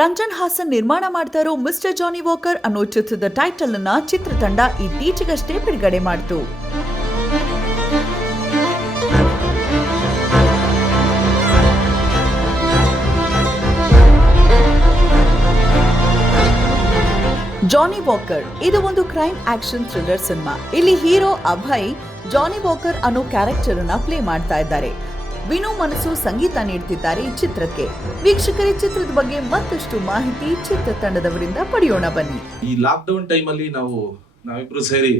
ರಂಜನ್ ಹಾಸನ್ ನಿರ್ಮಾಣ ಮಾಡ್ತಾ ಇರೋ ಮಿಸ್ಟರ್ ಜಾನಿ ವಾಕರ್ ಅನ್ನೋ ಚಿತ್ರದ ಟೈಟಲ್ ಅನ್ನ ಚಿತ್ರತಂಡ ಇತ್ತೀಚೆಗಷ್ಟೇ ಬಿಡುಗಡೆ ಮಾಡಿತು. ಜಾನಿ ವಾಕರ್ ಇದು ಒಂದು ಕ್ರೈಮ್ ಆಕ್ಷನ್ ಥ್ರಿಲ್ಲರ್ ಸಿನಿಮಾ. ಇಲ್ಲಿ ಹೀರೋ ಅಭಯ್ ಜಾನಿ ವಾಕರ್ ಅನ್ನೋ ಕ್ಯಾರೆಕ್ಟರ್ ಅನ್ನ ಪ್ಲೇ ಮಾಡ್ತಾ ಇದ್ದಾರೆ. ವಿನು ಮನಸ್ಸು ಸಂಗೀತ ನೀಡ್ತಿದ್ದಾರೆ ಈ ಚಿತ್ರಕ್ಕೆ. ವೀಕ್ಷಕರೇ, ಚಿತ್ರದ ಬಗ್ಗೆ ಮತ್ತಷ್ಟು ಮಾಹಿತಿ ಚಿತ್ರತಂಡದವರಿಂದ ಪಡೆಯೋಣ ಬನ್ನಿ. ಈ ಲಾಕ್ಡೌನ್ ಟೈಮ್ ಅಲ್ಲಿ ನಾವಿಬ್ರು ಸೇರಿ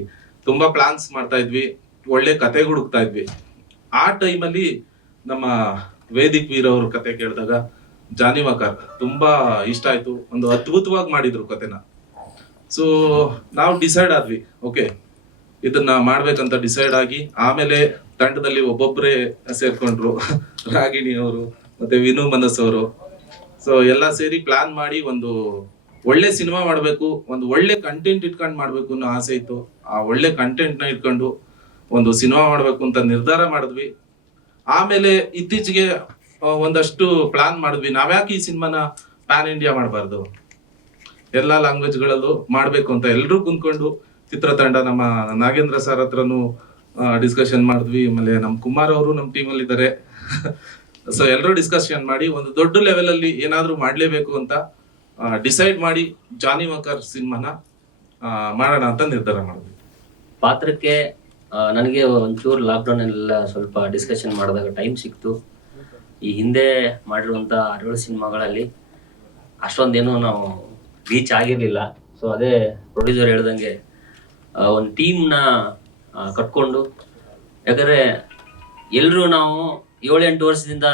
ತುಂಬಾ ಪ್ಲಾನ್ಸ್ ಮಾಡ್ತಾ ಇದ್ವಿ, ಒಳ್ಳೆ ಕತೆ ಹುಡುಕ್ತಾ ಇದ್ವಿ. ಆ ಟೈಮ್ ಅಲ್ಲಿ ನಮ್ಮ ವೇದಿಕ್ ವೀರ್ ಅವ್ರ ಕತೆ ಕೇಳಿದಾಗ ಜಾನಿ ವಾಕರ್ ತುಂಬಾ ಇಷ್ಟ ಆಯ್ತು. ಒಂದು ಅದ್ಭುತವಾಗಿ ಮಾಡಿದ್ರು ಕತೆನ. ಸೊ ನಾವು ಡಿಸೈಡ್ ಆದ್ವಿ, ಓಕೆ ಇದನ್ನ ಮಾಡ್ಬೇಕಂತ ಡಿಸೈಡ್ ಆಗಿ ಆಮೇಲೆ ತಂಡದಲ್ಲಿ ಒಬ್ಬೊಬ್ಬರೇ ಸೇರ್ಕೊಂಡ್ರು. ರಾಗಿಣಿ ಅವರು ಮತ್ತೆ ವಿನು ಮನಸ್ ಅವರು. ಸೊ ಎಲ್ಲ ಸೇರಿ ಪ್ಲಾನ್ ಮಾಡಿ ಒಂದು ಒಳ್ಳೆ ಸಿನಿಮಾ ಮಾಡ್ಬೇಕು, ಒಂದು ಒಳ್ಳೆ ಕಂಟೆಂಟ್ ಇಟ್ಕೊಂಡು ಮಾಡ್ಬೇಕು ಅನ್ನೋ ಆಸೆ ಇತ್ತು. ಆ ಒಳ್ಳೆ ಕಂಟೆಂಟ್ ನ ಇಟ್ಕೊಂಡು ಒಂದು ಸಿನಿಮಾ ಮಾಡ್ಬೇಕು ಅಂತ ನಿರ್ಧಾರ ಮಾಡಿದ್ವಿ. ಆಮೇಲೆ ಇತ್ತೀಚೆಗೆ ಒಂದಷ್ಟು ಪ್ಲಾನ್ ಮಾಡಿದ್ವಿ, ನಾವ್ಯಾಕೆ ಈ ಸಿನಿಮಾನ ಪ್ಯಾನ್ ಇಂಡಿಯಾ ಮಾಡಬಾರ್ದು, ಎಲ್ಲಾ ಲ್ಯಾಂಗ್ವೇಜ್ ಗಳಲ್ಲೂ ಮಾಡ್ಬೇಕು ಅಂತ ಎಲ್ರೂ ಕುಂತ್ಕೊಂಡು ಚಿತ್ರತಂಡ ನಮ್ಮ ನಾಗೇಂದ್ರ ಸರ್ ಹತ್ರನು ಡಿಸ್ಕಷನ್ ಮಾಡಿದ್ವಿ. ಆಮೇಲೆ ನಮ್ಮ ಕುಮಾರ್ ಅವರು ನಮ್ಮ ಟೀಮ್ ಅಲ್ಲಿ ಇದ್ದಾರೆ. ಸೊ ಎಲ್ಲರೂ ಡಿಸ್ಕಷನ್ ಮಾಡಿ ಒಂದು ದೊಡ್ಡ ಲೆವೆಲ್ ಅಲ್ಲಿ ಏನಾದ್ರೂ ಮಾಡ್ಲೇಬೇಕು ಅಂತ ಡಿಸೈಡ್ ಮಾಡಿ ಜಾನಿ ವಾಕರ್ ಸಿನಿಮಾನ ಮಾಡೋಣ ಅಂತ ನಿರ್ಧಾರ ಮಾಡಿದ್ವಿ. ಪಾತ್ರಕ್ಕೆ ನನಗೆ ಒಂಚೂರು ಲಾಕ್ಡೌನ್ ಎಲ್ಲ ಸ್ವಲ್ಪ ಡಿಸ್ಕಷನ್ ಮಾಡಿದಾಗ ಟೈಮ್ ಸಿಕ್ತು. ಈ ಹಿಂದೆ ಮಾಡಿರುವಂತ 6 ಸಿನಿಮಾಗಳಲ್ಲಿ ಅಷ್ಟೊಂದೇನು ನಾವು ರೀಚ್ ಆಗಿರ್ಲಿಲ್ಲ. ಸೊ ಅದೇ ಪ್ರೊಡ್ಯೂಸರ್ ಹೇಳ್ದಂಗೆ ಒಂದು ಟೀಮ್ನ ಕಟ್ಕೊಂಡು, ಯಾಕಂದ್ರೆ ಎಲ್ಲರೂ ನಾವು 7-8 ವರ್ಷದಿಂದ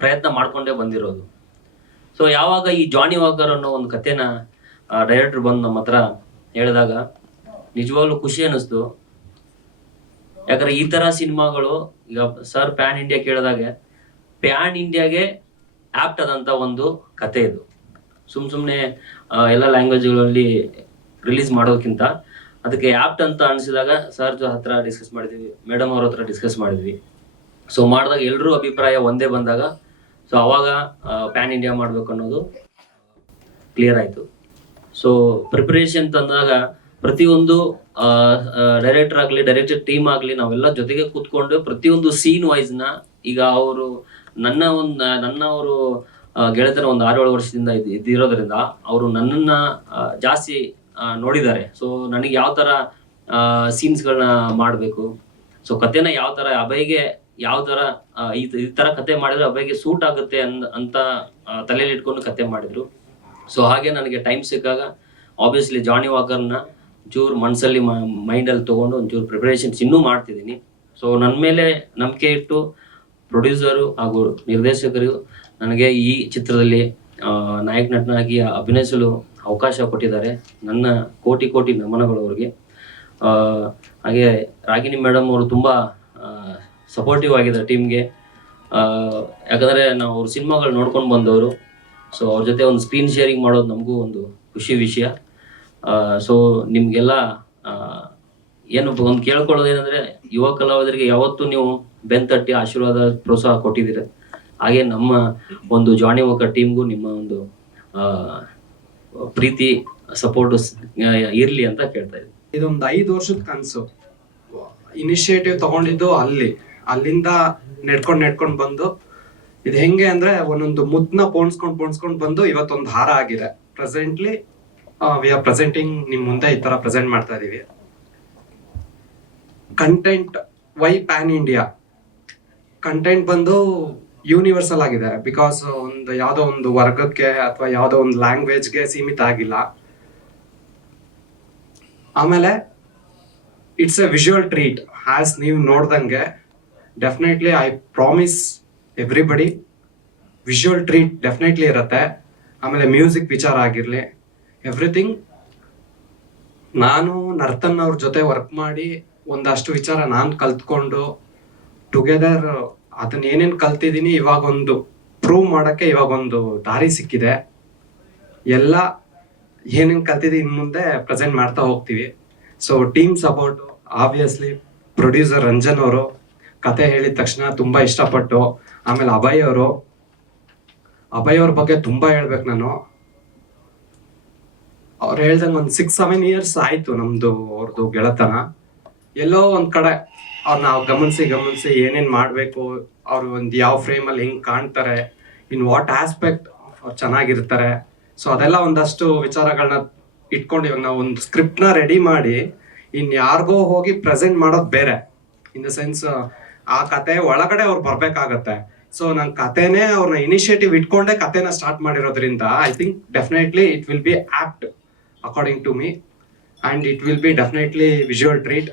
ಪ್ರಯತ್ನ ಮಾಡ್ಕೊಂಡೇ ಬಂದಿರೋದು. ಸೊ ಯಾವಾಗ ಈ ಜಾನಿ ವಾಕರ್ ಅನ್ನೋ ಒಂದು ಕಥೆನ ಡೈರೆಕ್ಟರ್ ಬಂದು ನಮ್ಮ ಹತ್ರ ಹೇಳಿದಾಗ ನಿಜವಾಗ್ಲೂ ಖುಷಿ ಅನ್ನಿಸ್ತು. ಯಾಕಂದ್ರೆ ಈ ತರ ಸಿನಿಮಾಗಳು ಈಗ ಸರ್ ಪ್ಯಾನ್ ಇಂಡಿಯಾ ಕೇಳಿದಾಗೆ ಪ್ಯಾನ್ ಇಂಡಿಯಾಗೆ ಆಪ್ಟ್ ಆದಂತ ಒಂದು ಕತೆ ಇದು. ಸುಮ್ಮನೆ ಎಲ್ಲ ಲ್ಯಾಂಗ್ವೇಜ್ಗಳಲ್ಲಿ ರಿಲೀಸ್ ಮಾಡೋದಕ್ಕಿಂತ ಅದಕ್ಕೆ ಆಪ್ಟ್ ಅಂತ ಅನಿಸಿದಾಗ ಸರ್ ಹತ್ರ ಡಿಸ್ಕಸ್ ಮಾಡಿದ್ವಿ, ಮೇಡಮ್ ಅವ್ರ ಹತ್ರ ಡಿಸ್ಕಸ್ ಮಾಡಿದ್ವಿ. ಸೊ ಮಾಡಿದಾಗ ಎಲ್ಲರೂ ಅಭಿಪ್ರಾಯ ಒಂದೇ ಬಂದಾಗ ಸೊ ಅವಾಗ ಪ್ಯಾನ್ ಇಂಡಿಯಾ ಮಾಡ್ಬೇಕು ಅನ್ನೋದು ಕ್ಲಿಯರ್ ಆಯ್ತು. ಸೊ ಪ್ರಿಪರೇಷನ್ ತಂದಾಗ ಪ್ರತಿಯೊಂದು ಡೈರೆಕ್ಟರ್ ಆಗಲಿ, ಡೈರೆಕ್ಟರ್ ಟೀಮ್ ಆಗಲಿ, ನಾವೆಲ್ಲ ಜೊತೆಗೆ ಕೂತ್ಕೊಂಡು ಪ್ರತಿಯೊಂದು ಸೀನ್ ವೈಸ್ ನ, ಈಗ ಅವರು ನನ್ನವರು ಗೆಳೆತನ ಒಂದು 6-7 ವರ್ಷದಿಂದ ಇದ್ದಿರೋದ್ರಿಂದ ಅವರು ನನ್ನನ್ನ ಜಾಸ್ತಿ ನೋಡಿದ್ದಾರೆ. ಸೊ ನನಗೆ ಯಾವ ತರ ಸೀನ್ಸ್ಗಳನ್ನ ಮಾಡಬೇಕು, ಸೊ ಕತೆನ ಯಾವ ತರ ಅಭಯ್ಗೆ ಯಾವ ತರ ಈ ತರ ಕತೆ ಮಾಡಿದ್ರೆ ಅಭಯ್ಗೆ ಸೂಟ್ ಆಗುತ್ತೆ ಅಂತ ತಲೆಯಲ್ಲಿ ಇಟ್ಕೊಂಡು ಕತೆ ಮಾಡಿದ್ರು. ಸೊ ಹಾಗೆ ನನಗೆ ಟೈಮ್ ಸಿಕ್ಕಾಗ ಆಬ್ವಿಯಸ್ಲಿ ಜಾನಿ ವಾಕರ್ನ ಒಂಚೂರು ಮನಸ್ಸಲ್ಲಿ ಮೈಂಡಲ್ಲಿ ತೊಗೊಂಡು ಒಂಚೂರು ಪ್ರಿಪರೇಷನ್ಸ್ ಇನ್ನೂ ಮಾಡ್ತಿದ್ದೀನಿ. ಸೊ ನನ್ನ ಮೇಲೆ ನಂಬಿಕೆ ಇಟ್ಟು ಪ್ರೊಡ್ಯೂಸರು ಹಾಗೂ ನಿರ್ದೇಶಕರು ನನಗೆ ಈ ಚಿತ್ರದಲ್ಲಿ ನಾಯಕ ನಟನಾಗಿ ಅಭಿನಯಿಸಲು ಅವಕಾಶ ಕೊಟ್ಟಿದ್ದಾರೆ. ನನ್ನ ಕೋಟಿ ನಮನಗಳು ಅವ್ರಿಗೆ. ಹಾಗೆ ರಾಗಿಣಿ ಮೇಡಮ್ ಅವರು ತುಂಬ ಸಪೋರ್ಟಿವ್ ಆಗಿದ್ದಾರೆ ಟೀಮ್ಗೆ. ಯಾಕಂದರೆ ನಾವು ಅವ್ರ ಸಿನಿಮಾಗಳು ನೋಡ್ಕೊಂಡು ಬಂದವರು. ಸೊ ಅವ್ರ ಜೊತೆ ಒಂದು ಸ್ಕ್ರೀನ್ ಶೇರಿಂಗ್ ಮಾಡೋದು ನಮಗೂ ಒಂದು ಖುಷಿ ವಿಷಯ. ಸೊ ನಿಮಗೆಲ್ಲ ಏನು ಒಂದು ಕೇಳ್ಕೊಳ್ಳೋದೇನೆಂದರೆ, ಯುವ ಕಲಾವಿದರಿಗೆ ಯಾವತ್ತೂ ನೀವು ಬೆಂತಟ್ಟಿ ಆಶೀರ್ವಾದ ಪ್ರೋತ್ಸಾಹ ಕೊಟ್ಟಿದ್ದೀರ. ಹಾಗೆ ನಮ್ಮ ಒಂದು ಜಾನಿ ವಾಕರ್ ಟೀಮ್ಗೂ ನಿಮ್ಮ ಒಂದು ಪ್ರೀತಿ ಸಪೋರ್ಟ್ ಇರ್ಲಿ ಅಂತ ಕೇಳ್ತಾ ಇದ್ದೀನಿ. ಇದೊಂದು 5 ವರ್ಷದ ಕನಸು. ಇನಿಷಿಯೇಟಿವ್ ತಗೊಂಡಿದ್ದು ಅಲ್ಲಿಂದ ನೆಡ್ಕೊಂಡು ಬಂದು ಇದು ಹೆಂಗೆ ಅಂದ್ರೆ ಒಂದೊಂದು ಮುದ್ನ ಪೋಣಿಸ್ಕೊಂಡು ಬಂದು ಇವತ್ತೊಂದು ಹಾರ ಆಗಿದೆ. ಪ್ರೆಸೆಂಟ್ಲಿ ವಿ ಆರ್ ಪ್ರೆಸೆಂಟಿಂಗ್ ನಿಮ್ ಮುಂದೆ ಈ ತರ ಪ್ರೆಸೆಂಟ್ ಮಾಡ್ತಾ ಇದೀವಿ. Content by pan India content ಬಂದು ಯೂನಿವರ್ಸಲ್ ಆಗಿದೆ. ಬಿಕಾಸ್ ಒಂದು ಯಾವುದೋ ಒಂದು ವರ್ಗಕ್ಕೆ ಅಥವಾ ಯಾವುದೋ ಒಂದು ಲ್ಯಾಂಗ್ವೇಜ್ಗೆ ಸೀಮಿತ ಆಗಿಲ್ಲ. ಆಮೇಲೆ it's A visual treat. Has ನೀವು ನೋಡ್ದಂಗೆ definitely I promise everybody visual treat definitely ಇರುತ್ತೆ. ಆಮೇಲೆ ಮ್ಯೂಸಿಕ್ ವಿಚಾರ ಆಗಿರಲಿ, ಎವ್ರಿಥಿಂಗ್. ನಾನು ನರ್ತನ್ ಅವ್ರ ಜೊತೆ ವರ್ಕ್ ಮಾಡಿ ಒಂದಷ್ಟು ವಿಚಾರ ನಾನು ಕಲ್ತ್ಕೊಂಡು ಟುಗೆದರ್ ಅದನ್ನ ಏನೇನು ಕಲ್ತಿದ್ದೀನಿ ಇವಾಗ ಒಂದು ಪ್ರೂವ್ ಮಾಡೋಕ್ಕೆ ಇವಾಗ ಒಂದು ದಾರಿ ಸಿಕ್ಕಿದೆ. ಎಲ್ಲ ಏನೇನು ಕಲ್ತಿದ್ದೀವಿ ಇನ್ನು ಮುಂದೆ ಪ್ರೆಸೆಂಟ್ ಮಾಡ್ತಾ ಹೋಗ್ತೀವಿ. So team support obviously producer Ranjan ಅವರು ಕತೆ ಹೇಳಿದ ತಕ್ಷಣ ತುಂಬ ಇಷ್ಟಪಟ್ಟು, ಆಮೇಲೆ ಅಭಯ್ ಅವರು ಅಭಯ್ ಅವ್ರ ಬಗ್ಗೆ ತುಂಬಾ ಹೇಳ್ಬೇಕು ನಾನು. ಅವ್ರು ಹೇಳ್ದಂಗೆ ಒಂದು 6-7 ಇಯರ್ಸ್ ಆಯ್ತು ನಮ್ದು ಅವ್ರದ್ದು ಗೆಳತನ. ಎಲ್ಲೋ ಒಂದ್ ಕಡೆ ಅವ್ರನ್ನ ನಾವು ಗಮನಿಸಿ ಏನೇನ್ ಮಾಡ್ಬೇಕು, ಅವ್ರು ಒಂದು ಯಾವ ಫ್ರೇಮಲ್ಲಿ ಹೆಂಗ್ ಕಾಣ್ತಾರೆ, ಇನ್ ವಾಟ್ ಆಸ್ಪೆಕ್ಟ್ ಅವ್ರು ಚೆನ್ನಾಗಿರ್ತಾರೆ. ಸೊ ಅದೆಲ್ಲ ಒಂದಷ್ಟು ವಿಚಾರಗಳನ್ನ ಇಟ್ಕೊಂಡು ಇವಾಗ ನಾವು ಒಂದು ಸ್ಕ್ರಿಪ್ಟ್ನ ರೆಡಿ ಮಾಡಿ ಇನ್ ಯಾರಿಗೋ ಹೋಗಿ ಪ್ರೆಸೆಂಟ್ ಮಾಡೋದು ಬೇರೆ. ಇನ್ ದ ಸೆನ್ಸ್ ಆ ಕತೆ ಒಳಗಡೆ ಅವ್ರು ಬರ್ಬೇಕಾಗತ್ತೆ. ಸೊ ನಾನು ಕತೆನೇ ಅವ್ರನ್ನ ಇನಿಷಿಯೇಟಿವ್ ಇಟ್ಕೊಂಡೆ ಕತೆನ ಸ್ಟಾರ್ಟ್ ಮಾಡಿರೋದ್ರಿಂದ I think definitely it will be apt according to me and it will be definitely visual treat.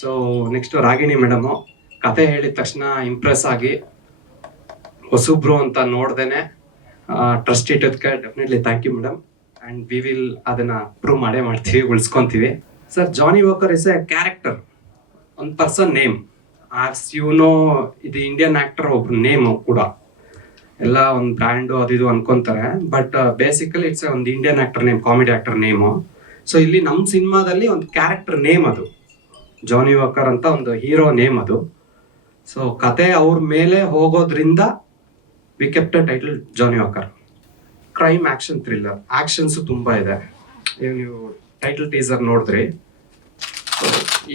So next Ragini madam ಕತೆ ಹೇಳಿದ ತಕ್ಷಣ ಇಂಪ್ರೆಸ್ ಆಗಿ ಹೊಸಬ್ರು ಅಂತ ನೋಡ್ದೇನೆ ಟ್ರಸ್ಟ್ ಇಟ್ಟೋದಕ್ಕೆ definitely thank you madam. And we will ಅದನ್ನ ಪ್ರೂವ್ ಮಾಡ್ತೀವಿ, ಉಳಿಸ್ಕೊಂತೀವಿ. Sir, Johnny Walker is a character, ಒಂದು person name. As you know, ಇದು ಇಂಡಿಯನ್ ಆಕ್ಟರ್ ಒಬ್ರು ನೇಮು ಕೂಡ. ಎಲ್ಲ ಒಂದು ಬ್ರ್ಯಾಂಡು ಅದು ಇದು ಅನ್ಕೊಂತಾರೆ, ಬಟ್ ಬೇಸಿಕಲಿ ಇಟ್ಸ್ ಒಂದು Indian actor name, comedy actor name. So ಇಲ್ಲಿ ನಮ್ಮ ಸಿನಿಮಾದಲ್ಲಿ ಒಂದು ಕ್ಯಾರೆಕ್ಟರ್ ನೇಮ್ ಅದು, ಜಾನಿ ವಾಕರ್ ಅಂತ ಒಂದು ಹೀರೋ ನೇಮ್ ಅದು. ಸೊ ಕತೆ ಅವ್ರ ಮೇಲೆ ಹೋಗೋದ್ರಿಂದ ವಿ ಕೆಪ್ಟ್ ಟೈಟಲ್ ಜಾನಿ ವಾಕರ್. ಕ್ರೈಮ್ ಆಕ್ಷನ್ ಥ್ರಿಲ್ಲರ್, ಆಕ್ಷನ್ಸು ತುಂಬಾ ಇದೆ. ನೀವು ಟೈಟಲ್ ಟೀಸರ್ ನೋಡಿದ್ರಿ,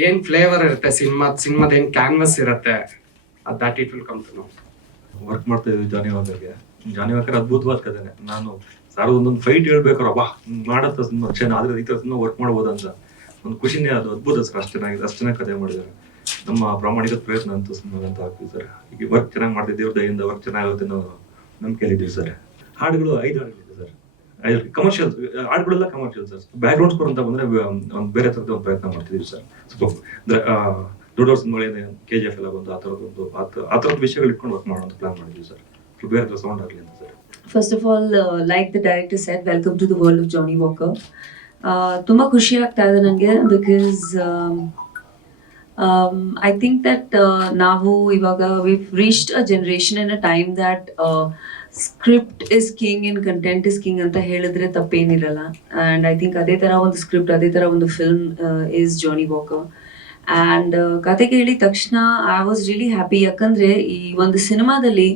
ಏನ್ ಫ್ಲೇವರ್ ಇರುತ್ತೆ ಸಿನಿಮಾದ ಏನ್ ಕ್ಯಾನ್ವಸ್ ಇರುತ್ತೆ, that it will come to know. Work ಮಾಡ್ತಾ ಇದ್ವಿ ಜಾನಿ ವಾಕರ್ ಅದ್ಭುತವಾದ ಕಥೆನೆ. ನಾನು ಸರ್ ಒಂದೊಂದು ಫೈಟ್ ಹೇಳ್ಬೇಕಾರೆ ಅಬ್ಬಾ ಮಾಡತ್ತ ಚೆನ್ನಾಗಿ ಆದ್ರೆ ಈ ತರ ವರ್ಕ್ ಮಾಡ್ಬೋದು ಅಂತ ಒಂದು ಖುಷಿನೇ, ಅದು ಅದ್ಭುತ ಸರ್. ಅಷ್ಟು ಚೆನ್ನಾಗಿ ಕಥೆ ಮಾಡಿದ್ದಾರೆ. ನಮ್ಮ ಪ್ರಾಮಾಣಿಕ ಪ್ರಯತ್ನ ಅಂತ ಅಂತ ಆಗ್ತೀವಿ ಸರ್. ಈಗ ವರ್ಕ್ ಚೆನ್ನಾಗಿ ಮಾಡ್ತಿದ್ದೀವಿ, ದಯಿಂದ ವರ್ಕ್ ಚೆನ್ನಾಗುತ್ತೆ ಅನ್ನೋ ನಂಬಿಕೆಯಲ್ಲಿದ್ದೀವಿ ಸರ್. ಹಾಡುಗಳು 5 ಹಾಡುಗಳಿದೆ ಸರ್, 5 ಕಮರ್ಷಿಯಲ್ ಹಾಡುಗಳೆಲ್ಲ commercial sir. Background score ಅಂತ ಬಂದ್ರೆ ಒಂದು ಬೇರೆ ಥರದ ಒಂದು ಪ್ರಯತ್ನ ಮಾಡ್ತಿದ್ದೀವಿ ಸರ್. ಸ್ವಲ್ಪ ಅಂದ್ರೆ ದೊಡ್ಡವ್ರ ಸಿನಿಮಾಗಳೇ KGF ಎಲ್ಲ ಬಂದು ಆ ಥರದ ವಿಷಯಗಳು ಇಟ್ಕೊಂಡು ವರ್ಕ್ ಮಾಡೋ ಅಂತ ಪ್ಲಾನ್ ಮಾಡಿದ್ವಿ ಸರ್. ಬೇರೆ ಥರ ಸೌಂಡ್ ಆಗಲಿ ಅಂತ sir. First of all, like the director said, welcome to the world of Johnny Walker. ತುಂಬಾ ಖುಷಿ ಆಗ್ತಾ ಇದೆ ನನಗೆ, ಬಿಕಾಸ್ ಐ ಥಿಂಕ್ ದಟ್ ನಾವು ಇವಾಗ we've reached a generation and a time that script is king and content is king ಅಂತ ಹೇಳಿದ್ರೆ ತಪ್ಪೇನಿರಲ್ಲ. And I think ಅದೇ ತರ ಒಂದು ಸ್ಕ್ರಿಪ್ಟ್, ಅದೇ ತರ ಒಂದು film is Johnny Walker. And ಕತೆ ಕೇಳಿದ ತಕ್ಷಣ ಐ ವಾಸ್ ರಿಯಲಿ ಹ್ಯಾಪಿ. ಯಾಕಂದ್ರೆ ಈ ಒಂದು ಸಿನಿಮಾದಲ್ಲಿ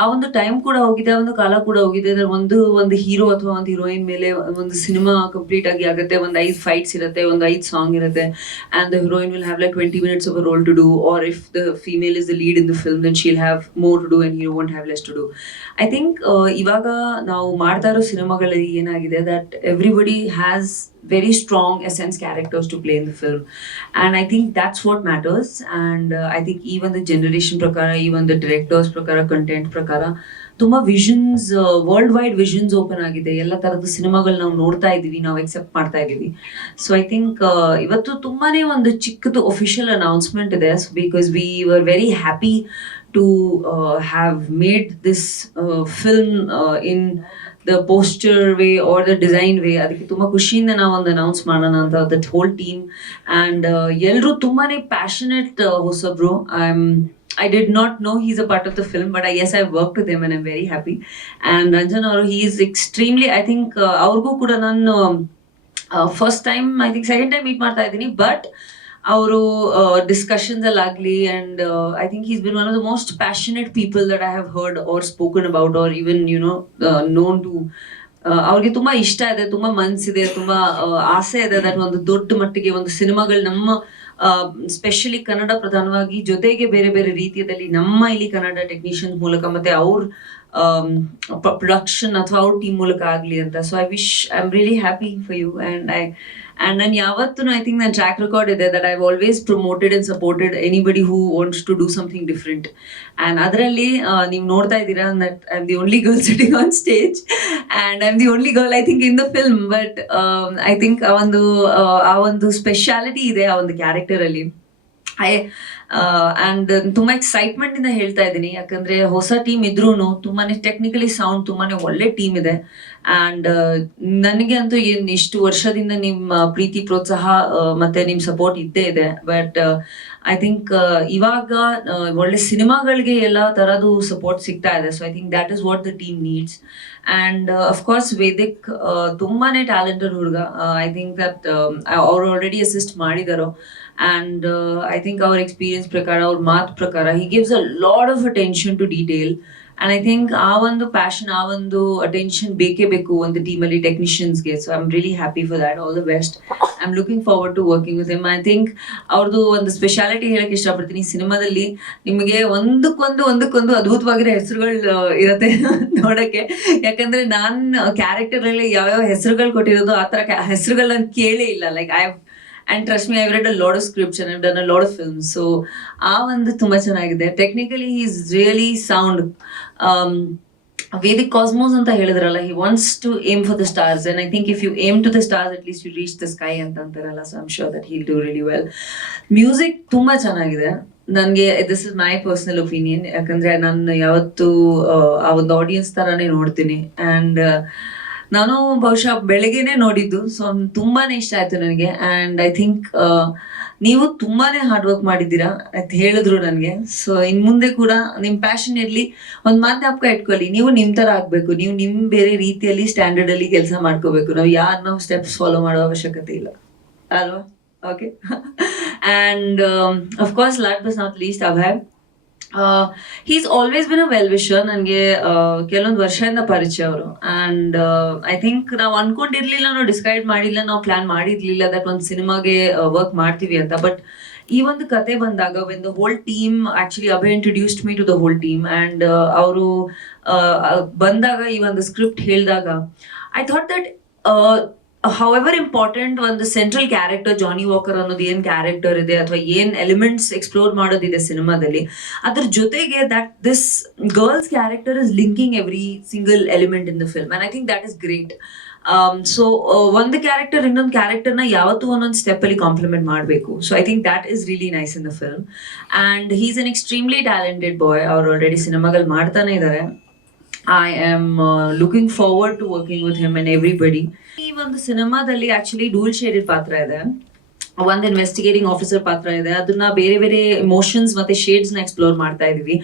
ಆ ಒಂದು ಟೈಮ್ ಕೂಡ ಹೋಗಿದೆ, ಒಂದು ಕಾಲ ಕೂಡ ಹೋಗಿದೆ. ಒಂದು ಹೀರೋ ಅಥವಾ ಒಂದು ಹೀರೋಯಿನ್ ಮೇಲೆ ಒಂದು ಸಿನಿಮಾ ಕಂಪ್ಲೀಟ್ ಆಗಿ ಆಗುತ್ತೆ. ಒಂದು 5 ಫೈಟ್ಸ್ ಇರುತ್ತೆ, ಒಂದು 5 ಸಾಂಗ್ ಇರುತ್ತೆ, and the heroine will have like 20 minutes of a role to do, or if the female is the lead in the film, then she'll have more to do and hero won't have less to do. I think ಇವಾಗ ನಾವು ಮಾಡ್ತಾ ಇರೋ ಸಿನಿಮಾಗಳಲ್ಲಿ ಏನಾಗಿದೆ, that everybody has very strong essence characters to play in the film, and I think that's what matters. And I think even the generation prakara, even the directors prakara, content prakara, ತುಂಬಾ visions, world wide visions open ಆಗಿದೆ. ಎಲ್ಲ ತರದ ಸಿನಿಮಾಗಳು ನಾವು ನೋಡ್ತಾ ಇದೀವಿ, ನಾವು accept ಮಾಡ್ತಾ ಇದೀವಿ. ಸೊ ಐ ಥಿಂಕ್ ಇವತ್ತು ತುಂಬಾನೇ ಒಂದು ಚಿಕ್ಕದು ಅಫಿಷಿಯಲ್ ಅನೌನ್ಸ್ಮೆಂಟ್ ಇದೆ, because we were very happy to have made this film in the poster way or the design way. ಅದಕ್ಕೆ ತುಂಬಾ ಖುಷಿಯಿಂದ ನಾವು ಒಂದು ಅನೌನ್ಸ್ ಮಾಡೋಣ ಅಂತ ದಟ್ ಹೋಲ್ ಟೀಮ್. ಆ್ಯಂಡ್ ಎಲ್ಲರೂ ತುಂಬಾನೇ ಪ್ಯಾಷನೆಟ್ ಹೊಸಬ್ರು. I did not know he's a part of the film, but yes, I worked with him and I'm very happy. And Ranjan Aru, he is extremely, I think, ಅವ್ರಿಗೂ ಕೂಡ ನಾನು first time, I think second time meet ಮಾಡ್ತಾ ಇದ್ದೀನಿ, but ಅವರು discussions ಅಲ್ಲಾಗಲಿ, and I think is been one of the most passionate people that I have heard or spoken about or even known to. ಅವ್ರಿಗೆ ತುಂಬಾ ಇಷ್ಟ ಇದೆ, ತುಂಬಾ ಮನ್ಸಿದೆ, ತುಂಬಾ ಆಸೆ ಇದೆ ದಟ್ ಒಂದು ದೊಡ್ಡ ಮಟ್ಟಿಗೆ ಒಂದು ಸಿನಿಮಾಗಳು ನಮ್ಮ ಸ್ಪೆಷಲಿ ಕನ್ನಡ ಪ್ರಧಾನವಾಗಿ ಜೊತೆಗೆ ಬೇರೆ ಬೇರೆ ರೀತಿಯಲ್ಲಿ ನಮ್ಮ ಇಲ್ಲಿ ಕನ್ನಡ ಟೆಕ್ನಿಷಿಯನ್ಸ್ ಮೂಲಕ ಮತ್ತೆ ಅವ್ರ ಪ್ರೊಡಕ್ಷನ್ ಅಥವಾ ಅವ್ರ ಟೀಮ್ ಮೂಲಕ ಆಗಲಿ ಅಂತ. So I am really happy for you. And ನಾನು ಯಾವತ್ತೂ ಐ ಥಿಂಕ್ ನನ್ನ ಟ್ರ್ಯಾಕ್ ರೆಕಾರ್ಡ್ ಇದೆ that I always promoted and supported anybody who wants to do something different. And ಅದರಲ್ಲಿ ನೀವು ನೋಡ್ತಾ ಇದ್ದೀರಾ that I am the only girl sitting on stage, and I am the only girl I think in the film. But I think ಆ ಒಂದು speciality ಇದೆ ಆ ಒಂದು character ಅಲ್ಲಿ. ಆ್ಯಂಡ್ ತುಂಬಾ ಎಕ್ಸೈಟ್ಮೆಂಟ್ ಇಂದ ಹೇಳ್ತಾ ಇದ್ದೀನಿ, ಯಾಕಂದ್ರೆ ಹೊಸ ಟೀಮ್ ಇದ್ರೂ ತುಂಬಾನೇ ಟೆಕ್ನಿಕಲಿ ಸೌಂಡ್ ತುಂಬಾನೇ ಒಳ್ಳೆ ಟೀಮ್ ಇದೆ. ಆ್ಯಂಡ್ ನನಗೆ ಅಂತೂ ಇಷ್ಟು ವರ್ಷದಿಂದ ನಿಮ್ಮ ಪ್ರೀತಿ ಪ್ರೋತ್ಸಾಹ ಮತ್ತೆ ನಿಮ್ ಸಪೋರ್ಟ್ ಇದ್ದೇ ಇದೆ. ಬಟ್ ಐ ಥಿಂಕ್ ಇವಾಗ ಒಳ್ಳೆ ಸಿನಿಮಾಗಳಿಗೆ ಎಲ್ಲ ತರದ್ದು ಸಪೋರ್ಟ್ ಸಿಗ್ತಾ ಇದೆ. So I think that is what the team needs. And of course Vedik ತುಂಬಾನೇ ಟ್ಯಾಲೆಂಟೆಡ್ ಹುಡುಗ. ಐ ಥಿಂಕ್ ದಟ್ ಅವ್ರು ಆಲ್ರೆಡಿ ಅಸಿಸ್ಟ್ ಮಾಡಿದಾರೋ. And I think our experience prakara, our math prakara, he gives a lot of attention to detail. And I think ಆ ಒಂದು passion, ಆ ಒಂದು attention ಬೇಕೇ ಬೇಕು ಒಂದು ಟೀಮಲ್ಲಿ ಟೆಕ್ನಿಷಿಯನ್ಸ್ಗೆ. So I am really happy for that. All the best. I am looking forward to working with him. I think ಅವ್ರದ್ದು ಒಂದು ಸ್ಪೆಷಾಲಿಟಿ ಹೇಳಕ್ಕೆ ಇಷ್ಟಪಡ್ತೀನಿ. ಸಿನಿಮಾದಲ್ಲಿ ನಿಮಗೆ ಒಂದಕ್ಕೊಂದು ಅದ್ಭುತವಾಗಿರೋ ಹೆಸರುಗಳು ಇರುತ್ತೆ ನೋಡಕ್ಕೆ. ಯಾಕಂದ್ರೆ ನಾನು ಕ್ಯಾರೆಕ್ಟರಲ್ಲಿ ಯಾವ್ಯಾವ ಹೆಸರುಗಳು ಕೊಟ್ಟಿರೋದು ಆ ಥರ ಹೆಸರುಗಳನ್ನ ಕೇಳೇ ಇಲ್ಲ. Like and trust me, I've read a lot of scripts and I've done a lot of films. So ಆ ಒಂದು ತುಂಬಾ ಚೆನ್ನಾಗಿದೆ. Technically he is really sound. Vedic Cosmos ಅಂತ ಹೇಳಿದ್ರಲ್ಲ, he wants to aim for the stars, and I think if you aim to the stars, at least you reach the sky ಅಂತ ಅಂತಾರಲ್ಲ. So I'm sure that he'll do really well. Music ತುಂಬಾ ಚೆನ್ನಾಗಿದೆ. ನನಗೆ this is my personal opinion. ಯಾಕಂದ್ರೆ ನಾನು ಯಾವತ್ತು ಆ ಒಂದು ಆಡಿಯನ್ಸ್ ತರಾನೇ ನೋಡ್ತೀನಿ. ಆ್ಯಂಡ್ ನಾನು ಬಹುಶಃ ಬೆಳಗ್ಗೆನೆ ನೋಡಿದ್ದು. ಸೊ ತುಂಬಾನೇ ಇಷ್ಟ ಆಯ್ತು ನನಗೆ. ಆ್ಯಂಡ್ ಐ ಥಿಂಕ್ ನೀವು ತುಂಬಾನೇ ಹಾರ್ಡ್ ವರ್ಕ್ ಮಾಡಿದ್ದೀರಾ ಅಂತ ಹೇಳಿದ್ರು ನನಗೆ. ಸೊ ಇನ್ ಮುಂದೆ ಕೂಡ ನಿಮ್ಮ ಪ್ಯಾಷನ್ ಇರಲಿ. ಒಂದು ಮಾತು ಜ್ಞಾಪಕ ಇಟ್ಕೊಳ್ಳಿ, ನೀವು ನಿಮ್ಮ ಥರ ಆಗಬೇಕು. ನೀವು ನಿಮ್ಮ ಬೇರೆ ರೀತಿಯಲ್ಲಿ ಸ್ಟ್ಯಾಂಡರ್ಡ್ ಅಲ್ಲಿ ಕೆಲಸ ಮಾಡ್ಕೋಬೇಕು. ನಾವು ಸ್ಟೆಪ್ಸ್ ಫಾಲೋ ಮಾಡೋ ಅವಶ್ಯಕತೆ ಇಲ್ಲ ಅಲ್ವಾ? Okay. And of course last but not least Abhay. he's always been a well-wisher. ನನಗೆ ಕೆಲವೊಂದು ವರ್ಷದಿಂದ ಪರಿಚಯ ಅವರು. ಆ್ಯಂಡ್ ಐ ಥಿಂಕ್ ನಾವು ಅನ್ಕೊಂಡಿರ್ಲಿಲ್ಲ, ನಾವು ಡಿಸೈಡ್ ಮಾಡಿಲ್ಲ, ನಾವು ಪ್ಲಾನ್ ಮಾಡಿರ್ಲಿಲ್ಲ ದಟ್ ಒಂದು ಸಿನಿಮಾಗೆ ವರ್ಕ್ ಮಾಡ್ತೀವಿ ಅಂತ. ಬಟ್ ಈ ಒಂದು ಕತೆ ಬಂದಾಗ when the whole team, actually Abhay introduced me to the whole team, and ಅವರು ಬಂದಾಗ ಈ ಒಂದು ಸ್ಕ್ರಿಪ್ಟ್ ಹೇಳಿದಾಗ I thought that however important ಒಂದು ಸೆಂಟ್ರಲ್ ಕ್ಯಾರೆಕ್ಟರ್ ಜಾನಿ ವಾಕರ್ ಅನ್ನೋದು ಏನ್ ಕ್ಯಾರೆಕ್ಟರ್ ಇದೆ ಅಥವಾ ಏನ್ ಎಲಿಮೆಂಟ್ಸ್ ಎಕ್ಸ್ಪ್ಲೋರ್ ಮಾಡೋದಿದೆ ಸಿನಿಮಾದಲ್ಲಿ, ಅದ್ರ ಜೊತೆಗೆ that this girl's character is linking every single element in the film. And I think that is great. So ಒಂದು ಕ್ಯಾರೆಕ್ಟರ್ ಇನ್ನೊಂದು ಕ್ಯಾರೆಕ್ಟರ್ನ ಯಾವತ್ತೂ ಒಂದೊಂದು ಸ್ಟೆಪ್ ಅಲ್ಲಿ ಕಾಂಪ್ಲಿಮೆಂಟ್ ಮಾಡಬೇಕು. So I think that is really nice in the film. And he is an extremely talented boy. ಅವ್ರು already ಸಿನಿಮಾಗಳು ಮಾಡ್ತಾನೆ ಇದ್ದಾರೆ. I am looking forward to working with him and everybody. ಈ ಒಂದು ಸಿನಿಮಾದಲ್ಲಿ ಆಕ್ಚುಲಿ ಡೂಲ್ ಶೇಡೆಡ್ ಪಾತ್ರ ಇದೆ, ಒಂದು ಇನ್ವೆಸ್ಟಿಗೇಟಿಂಗ್ ಆಫೀಸರ್ ಪಾತ್ರ ಇದೆ. ಅದನ್ನ ಬೇರೆ ಬೇರೆ ಇಮೋಷನ್ಸ್ ಮತ್ತೆ ಶೇಡ್ಸ್ ನ ಎಕ್ಸ್ಪ್ಲೋರ್ ಮಾಡ್ತಾ ಇದೀವಿ.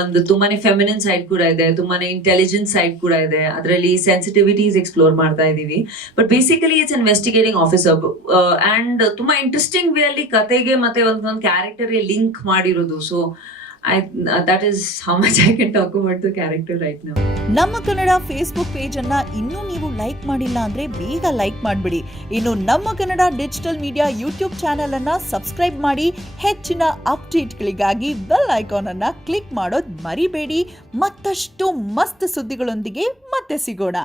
ಒಂದು ತುಂಬಾನೇ ಫೆಮಿನಿನ್ ಸೈಡ್ ಕೂಡ ಇದೆ, ತುಂಬಾನೇ ಇಂಟೆಲಿಜೆಂಟ್ ಸೈಡ್ ಕೂಡ ಇದೆ. ಅದರಲ್ಲಿ ಸೆನ್ಸಿಟಿವಿಟೀಸ್ ಎಕ್ಸ್ಪ್ಲೋರ್ ಮಾಡ್ತಾ ಇದೀವಿ. But basically it's investigating officer. And ತುಂಬಾ ಇಂಟ್ರೆಸ್ಟಿಂಗ್ ವೇ ಅಲ್ಲಿ ಕತೆಗೆ ಮತ್ತೆ ಒಂದು ಕ್ಯಾರೆಕ್ಟರ್ಗೆ ಲಿಂಕ್ ಮಾಡಿರೋದು. So that is how much I can talk about the character right now. ನಮ್ಮ ಕನ್ನಡ ಫೇಸ್ಬುಕ್ ಪೇಜ್ ಅನ್ನ ಇನ್ನೂ ನೀವು ಲೈಕ್ ಮಾಡಿಲ್ಲ ಅಂದ್ರೆ ಬೇಗ ಲೈಕ್ ಮಾಡಿಬಿಡಿ. ಇನ್ನು ನಮ್ಮ Kannada digital media YouTube channel ಅನ್ನ ಸಬ್ಸ್ಕ್ರೈಬ್ ಮಾಡಿ. ಹೆಚ್ಚಿನ ಅಪ್ಡೇಟ್ಗಳಿಗಾಗಿ ಬೆಲ್ ಐಕಾನ್ ಅನ್ನ ಕ್ಲಿಕ್ ಮಾಡೋದು ಮರಿಬೇಡಿ. ಮತ್ತಷ್ಟು ಮಸ್ತ್ ಸುದ್ದಿಗಳೊಂದಿಗೆ ಮತ್ತೆ ಸಿಗೋಣ.